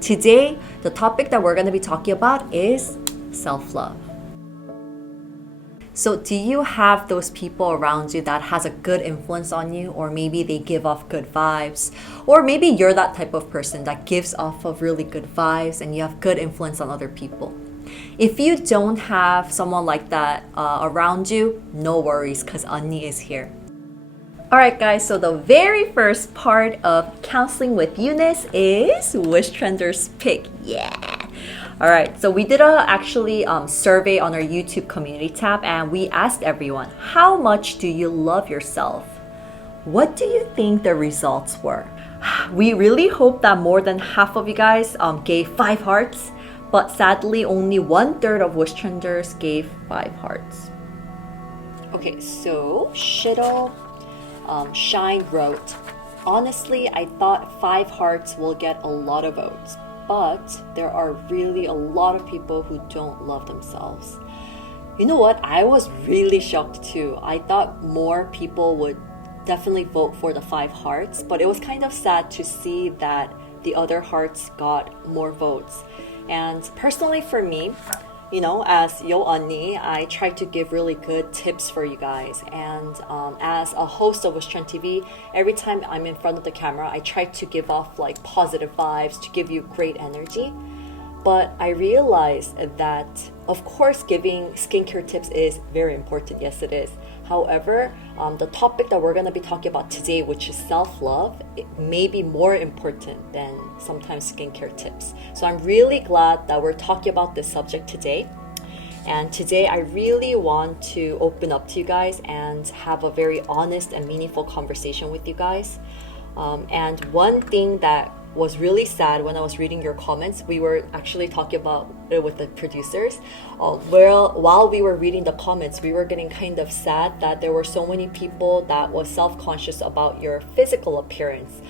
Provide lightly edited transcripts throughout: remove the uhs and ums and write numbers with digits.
Today, the topic that we're going to be talking about is self-love. So do you have those people around you that has a good influence on you, or maybe they give off good vibes, or maybe you're that type of person that gives off of really good vibes and you have good influence on other people? If you don't have someone like that around you, no worries, because Annie is here. Alright guys, so the very first part of counseling with Eunice is Wishtrender's pick. Yeah! Alright, so we did actually survey on our YouTube community tab, and we asked everyone, how much do you love yourself? What do you think the results were? We really hope that more than half of you guys gave 5 hearts, but sadly only 1/3 of Wishtrenders gave 5 hearts. Okay, so Shiddle Shine wrote, honestly, I thought 5 hearts will get a lot of votes, but there are really a lot of people who don't love themselves. You know what? I was really shocked too. I thought more people would definitely vote for the 5 hearts, but it was kind of sad to see that the other hearts got more votes. And personally for me, you know, as Yo 언니, I try to give really good tips for you guys. And as a host of Wishtrend TV, every time I'm in front of the camera, I try to give off like positive vibes to give you great energy. But I realized that, of course, giving skincare tips is very important. Yes, it is. However, the topic that we're going to be talking about today, which is self-love, it may be more important than sometimes skincare tips. So I'm really glad that we're talking about this subject today. And today I really want to open up to you guys and have a very honest and meaningful conversation with you guys. And one thing that was really sad when I was reading your comments, we were actually talking about it with the producers. While we were reading the comments, we were getting kind of sad that there were so many people that was self-conscious about your physical appearance.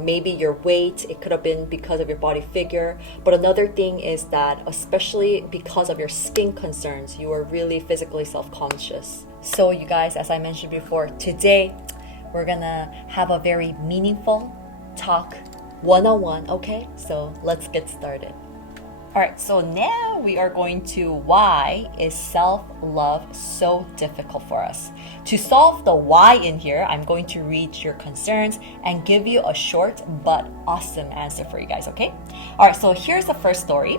Maybe your weight, it could have been because of your body figure. But another thing is that, especially because of your skin concerns, you are really physically self-conscious. So you guys, as I mentioned before, today we're gonna have a very meaningful talk one-on-one, okay? So let's get started. Alright, so now we are going to why is self-love so difficult for us? To solve the why in here, I'm going to read your concerns and give you a short but awesome answer for you guys, okay? Alright, so here's the first story,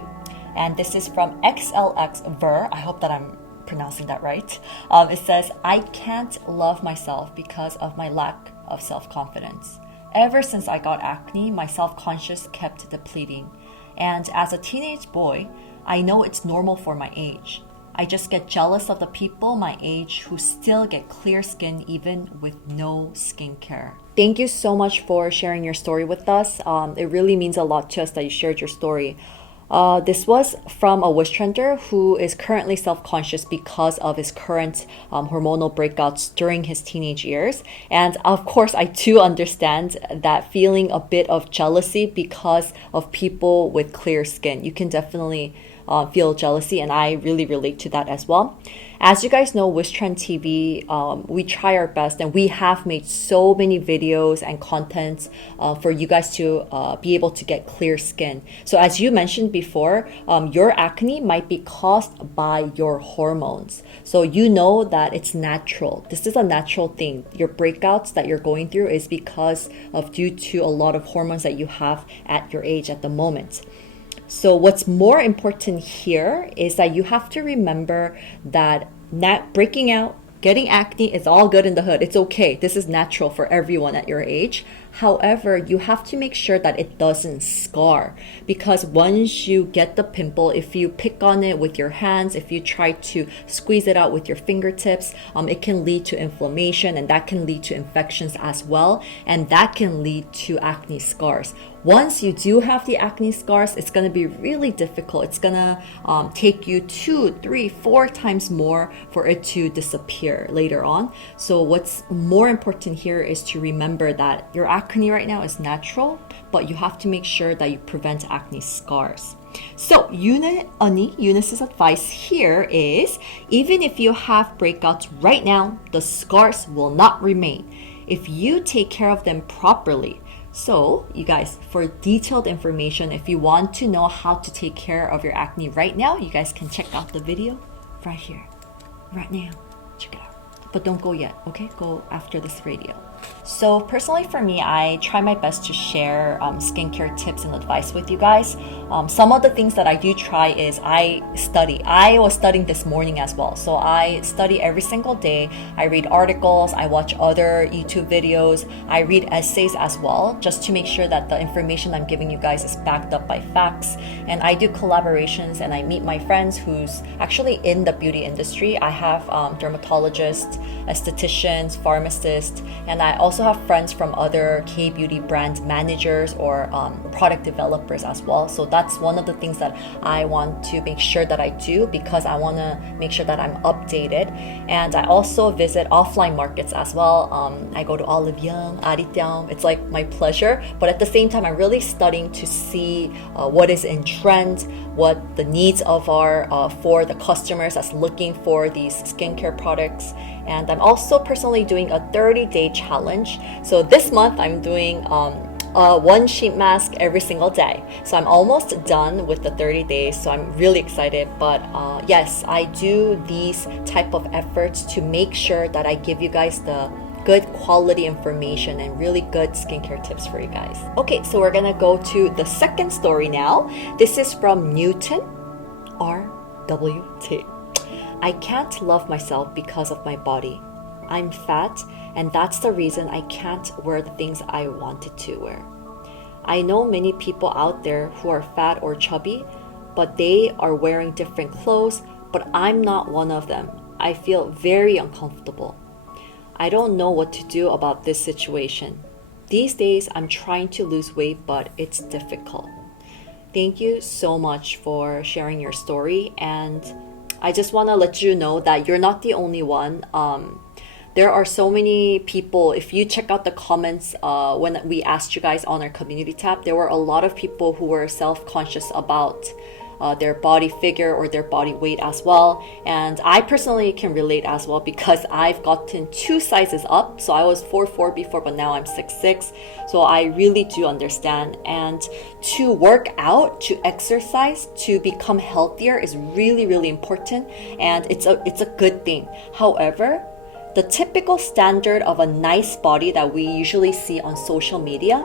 and this is from XLXVer. I hope that I'm pronouncing that right. It says, I can't love myself because of my lack of self-confidence. Ever since I got acne, my self-conscious kept depleting. And as a teenage boy, I know it's normal for my age. I just get jealous of the people my age who still get clear skin even with no skincare. Thank you so much for sharing your story with us. It really means a lot to us that you shared your story. This was from a Wishtrender who is currently self-conscious because of his current hormonal breakouts during his teenage years. And of course, I too understand that feeling a bit of jealousy because of people with clear skin. You can definitely feel jealousy, and I really relate to that as well. As you guys know, Wishtrend TV, we try our best, and we have made so many videos and contents for you guys to be able to get clear skin. So as you mentioned before, your acne might be caused by your hormones. So you know that it's natural. This is a natural thing. Your breakouts that you're going through is because of due to a lot of hormones that you have at your age at the moment. So what's more important here is that you have to remember that breaking out, getting acne is all good in the hood. It's okay. This is natural for everyone at your age. However, you have to make sure that it doesn't scar, because once you get the pimple, if you pick on it with your hands, if you try to squeeze it out with your fingertips, it can lead to inflammation, and that can lead to infections as well, and that can lead to acne scars. Once you do have the acne scars, it's going to be really difficult. It's going to take you 2, 3, 4 times more for it to disappear later on. So what's more important here is to remember that your acne right now is natural, but you have to make sure that you prevent acne scars. So Eunice's advice here is, even if you have breakouts right now, the scars will not remain. If you take care of them properly, So, you guys, for detailed information, if you want to know how to take care of your acne right now, you guys can check out the video right here, right now. Check it out. But don't go yet, okay? Go after this radio. So personally for me, I try my best to share skincare tips and advice with you guys. Some of the things that I do try is I study. I was studying this morning as well. So I study every single day. I read articles, I watch other YouTube videos, I read essays as well, just to make sure that the information I'm giving you guys is backed up by facts. And I do collaborations and I meet my friends who's actually in the beauty industry. I have dermatologists, estheticians, pharmacists, and I also have friends from other K-beauty brand managers or product developers as well. So that's one of the things that I want to make sure that I do, because I want to make sure that I'm updated. And I also visit offline markets as well. I go to Olive Young, Arirang. It's like my pleasure, but at the same time, I'm really studying to see what is in trend, what the needs of are for the customers that's looking for these skincare products. And I'm also personally doing a 30-day challenge. So this month I'm doing one sheet mask every single day. So I'm almost done with the 30 days. So I'm really excited. But yes, I do these type of efforts to make sure that I give you guys the good quality information and really good skincare tips for you guys. Okay, so we're gonna go to the second story now. This is from Newton RWT. I can't love myself because of my body. I'm fat, and that's the reason I can't wear the things I wanted to wear. I know many people out there who are fat or chubby, but they are wearing different clothes, but I'm not one of them. I feel very uncomfortable. I don't know what to do about this situation. These days, I'm trying to lose weight, but it's difficult. Thank you so much for sharing your story, and I just want to let you know that you're not the only one. There are so many people. If you check out the comments when we asked you guys on our community tab, there were a lot of people who were self-conscious about their body figure or their body weight as well. And I personally can relate as well, because I've gotten 2 sizes up. So I was 4'4" before, but now I'm 6'6". So I really do understand. And to work out, to exercise, to become healthier is really, really important. And it's a good thing. However, the typical standard of a nice body that we usually see on social media,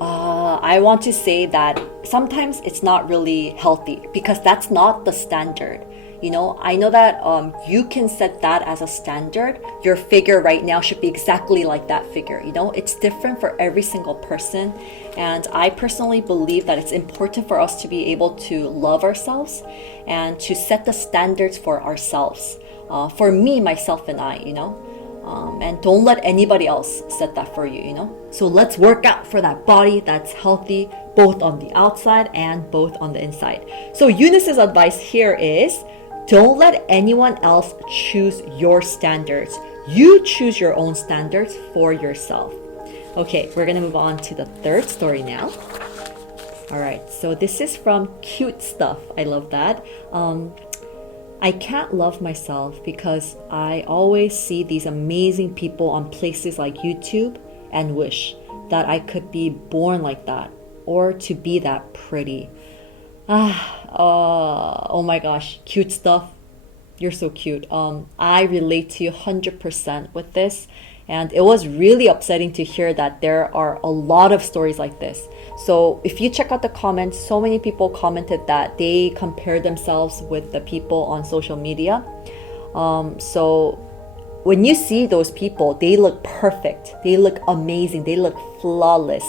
I want to say that sometimes it's not really healthy, because that's not the standard. You know, I know that you can set that as a standard. Your figure right now should be exactly like that figure. You know, it's different for every single person. And I personally believe that it's important for us to be able to love ourselves and to set the standards for ourselves. For me, myself, and I, you know. And don't let anybody else set that for you, you know. So let's work out for that body that's healthy, both on the outside and both on the inside. So Eunice's advice here is, don't let anyone else choose your standards. You choose your own standards for yourself. Okay, we're gonna move on to the third story now. All right, so this is from Cute Stuff. I love that. I can't love myself because I always see these amazing people on places like YouTube and wish that I could be born like that or to be that pretty. Oh my gosh, Cute Stuff. You're so cute. I relate to you 100% with this. And it was really upsetting to hear that there are a lot of stories like this. So if you check out the comments, so many people commented that they compare themselves with the people on social media. So when you see those people, they look perfect. They look amazing. They look flawless.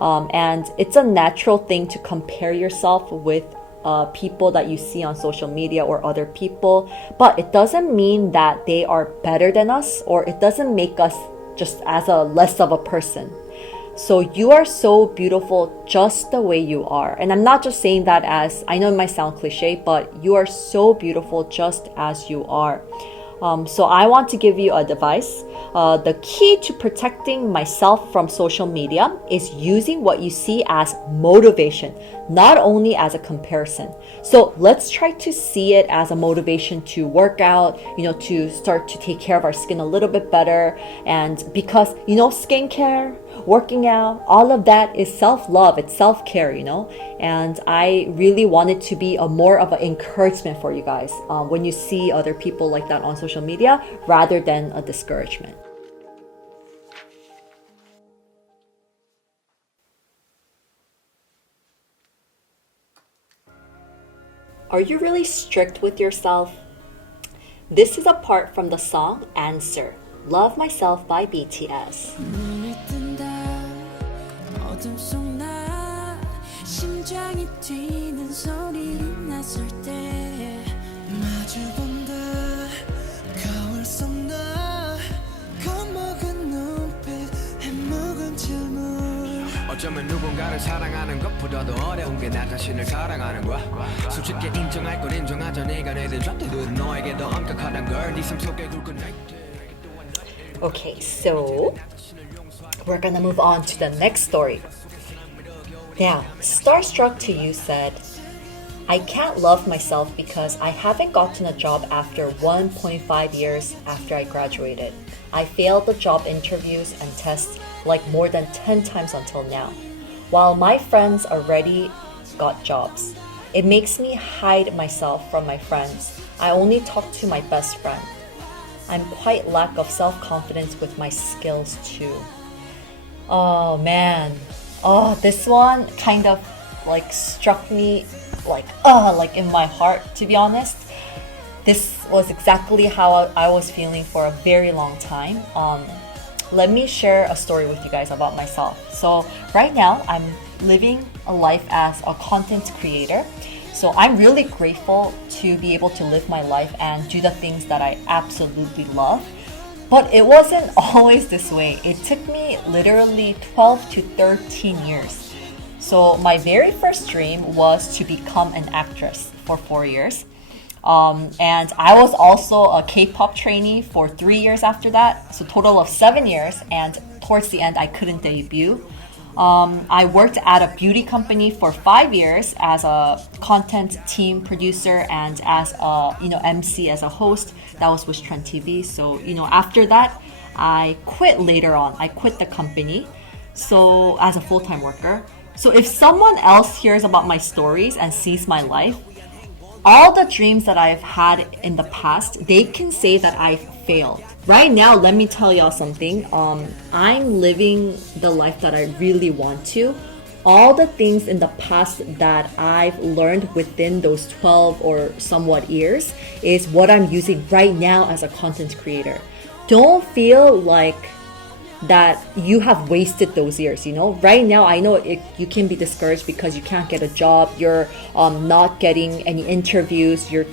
And it's a natural thing to compare yourself with people that you see on social media or other people, but it doesn't mean that they are better than us, or it doesn't make us just as a less of a person. So you are so beautiful just the way you are. And I'm not just saying that as, I know it might sound cliche, but you are so beautiful just as you are. So I want to give you a advice. The key to protecting myself from social media is using what you see as motivation, not only as a comparison. So let's try to see it as a motivation to work out, to start to take care of our skin a little bit better. And because, skincare, working out, all of that is self-love, it's self-care, and I really want it to be more of an encouragement for you guys when you see other people like that on social media rather than a discouragement. Are you really strict with yourself? This is a part from the song Answer, Love Myself by BTS. 어쩌면 누군가를 사랑하는 것보다도 어려운 게 나 자신을 사랑하는 거야. 솔직히 인정할 건 인정하자. 네가 내든 잣대들은 너에게 더 엄격하단 걸. 네 삶 속에 굵은 Okay, so we're gonna move on to the next story. Now, Starstruck to You said, I can't love myself because I haven't gotten a job after 1.5 years after I graduated. I failed the job interviews and tests like more than 10 times until now. While my friends already got jobs, it makes me hide myself from my friends. I only talk to my best friend. I'm quite lack of self-confidence with my skills too. Oh man. Oh, this one kind of like struck me like in my heart, to be honest. This was exactly how I was feeling for a very long time. Let me share a story with you guys about myself. So right now, I'm living a life as a content creator. So I'm really grateful to be able to live my life and do the things that I absolutely love. But it wasn't always this way. It took me literally 12 to 13 years. So my very first dream was to become an actress for 4 years. And I was also a K-pop trainee for 3 years after that. So total of 7 years. And towards the end, I couldn't debut. I worked at a beauty company for 5 years as a content team producer and as a MC, as a host. That was Wishtrend TV. So after that, I quit later on. I quit the company. So as a full-time worker. So if someone else hears about my stories and sees my life, all the dreams that I've had in the past, they can say that I've failed. Right now, let me tell y'all something. I'm living the life that I really want to. All the things in the past that I've learned within those 12 or somewhat years is what I'm using right now as a content creator. Don't feel like that you have wasted those years. Right now I know you can be discouraged because you can't get a job, you're not getting any interviews, you're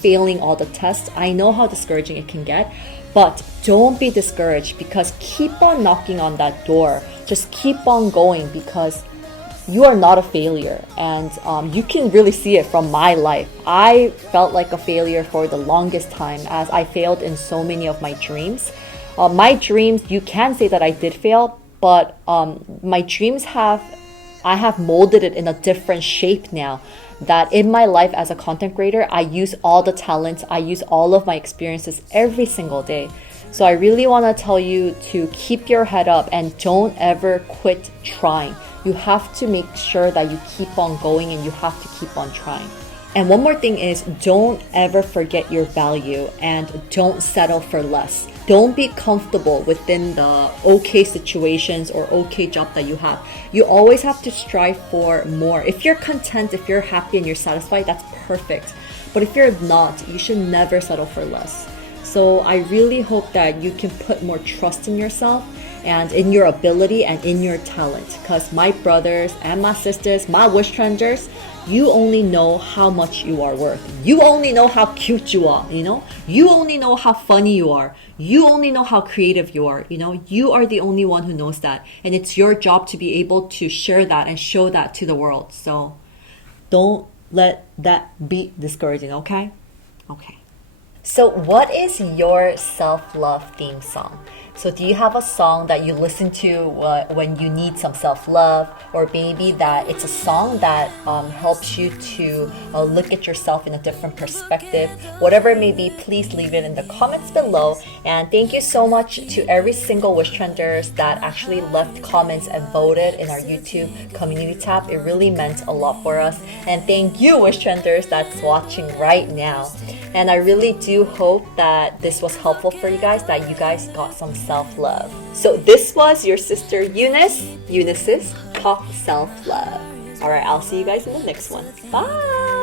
failing all the tests. I know how discouraging it can get, but don't be discouraged, because keep on knocking on that door. Just keep on going, because you are not a failure. And you can really see it from my life. I felt like a failure for the longest time, as I failed in so many of my dreams. My dreams, you can say that I did fail, but my dreams I have molded it in a different shape now. That in my life as a content creator, I use all the talents, I use all of my experiences every single day. So I really want to tell you to keep your head up and don't ever quit trying. You have to make sure that you keep on going and you have to keep on trying. And one more thing is, don't ever forget your value and don't settle for less. Don't be comfortable within the okay situations or okay job that you have. You always have to strive for more. If you're content, if you're happy and you're satisfied, that's perfect. But if you're not, you should never settle for less. So I really hope that you can put more trust in yourself and in your ability and in your talent. Because my brothers and my sisters, my Wishtrenders, you only know how much you are worth. You only know how cute you are, You only know how funny you are. You only know how creative you are, You are the only one who knows that. And it's your job to be able to share that and show that to the world. So don't let that be discouraging, okay? Okay. So what is your self-love theme song? So do you have a song that you listen to when you need some self-love, or maybe that it's a song that helps you to look at yourself in a different perspective? Whatever it may be, please leave it in the comments below. And thank you so much to every single Wishtrenders that actually left comments and voted in our YouTube community tab. It really meant a lot for us. And thank you, Wishtrenders, that's watching right now. And I really do hope that this was helpful for you guys, that you guys got some self-love. So this was your sister Eunice's Talk Self-Love. Alright, I'll see you guys in the next one. Bye!